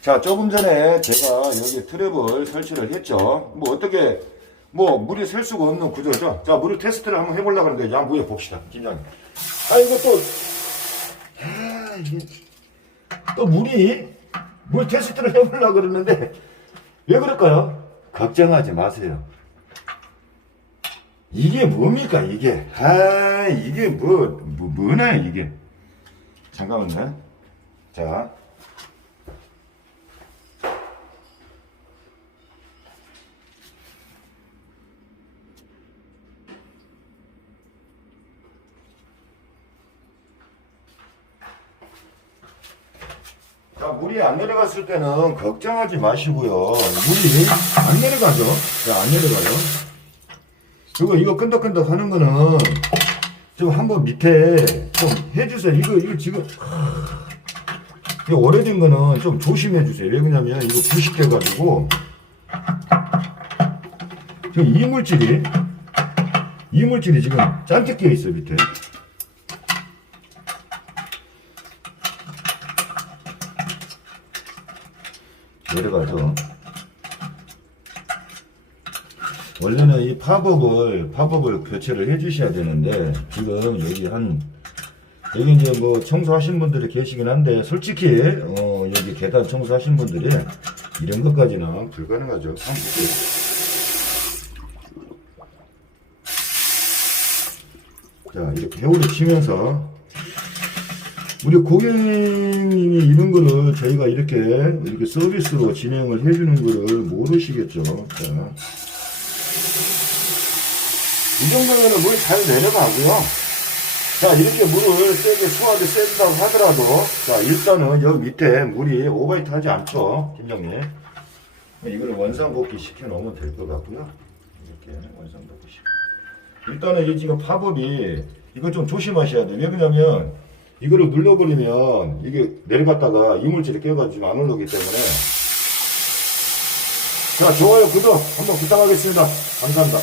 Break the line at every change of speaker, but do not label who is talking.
자, 조금 전에 제가 여기 트랩을 설치를 했죠. 뭐 어떻게 뭐 물이 셀 수가 없는 구조죠. 자, 물을 테스트를 한번 해보려고 하는데 양보해 봅시다. 팀장님. 아, 이거 또, 아, 물이 물 테스트를 해보려고 그러는데 왜 그럴까요? 걱정하지 마세요. 이게 뭡니까, 이게? 아, 이게 뭐, 뭐 뭐나요, 이게? 잠깐만요. 자. 자, 물이 안 내려갔을 때는 걱정하지 마시고요. 물이 안 내려가죠. 자, 안 내려가요. 그리고 이거 끈덕끈덕 하는 거는 좀 한번 밑에 좀 해주세요. 이거, 이거 지금, 이거 오래된 거는 좀 조심해 주세요. 왜 그러냐면 이거 부식돼가지고 지금 이물질이, 이물질이 지금 짠뜩 끼어 있어요, 밑에. 내려가죠. 원래는 이 팝업을 팝업을 교체를 해주셔야 되는데 지금 여기 한 여기 이제 뭐 청소하신 분들이 계시긴 한데 솔직히 어 여기 계단 청소하신 분들이 이런 것까지는 불가능하죠. 한번 볼게요. 자 이렇게 해오를 치면서 우리 고객님이 이런 거를 저희가 이렇게 이렇게 서비스로 진행을 해주는 거를 모르시겠죠. 자. 이 정도면 물이 잘 내려가고요. 자, 이렇게 물을 세게 수압이 센다고 하더라도, 자, 일단은 여기 밑에 물이 오버히트 하지 않죠. 팀장님. 이걸 원상복귀 시켜 놓으면 될 것 같고요. 이렇게 원상복귀 시켜. 일단은 이 지금 팝업이, 이거 좀 조심하셔야 돼요. 왜 그러냐면, 이거를 눌러버리면 이게 내려갔다가 이물질이 껴가지고 안 올라오기 때문에. 자, 좋아요, 구독 한번 부탁하겠습니다. 감사합니다.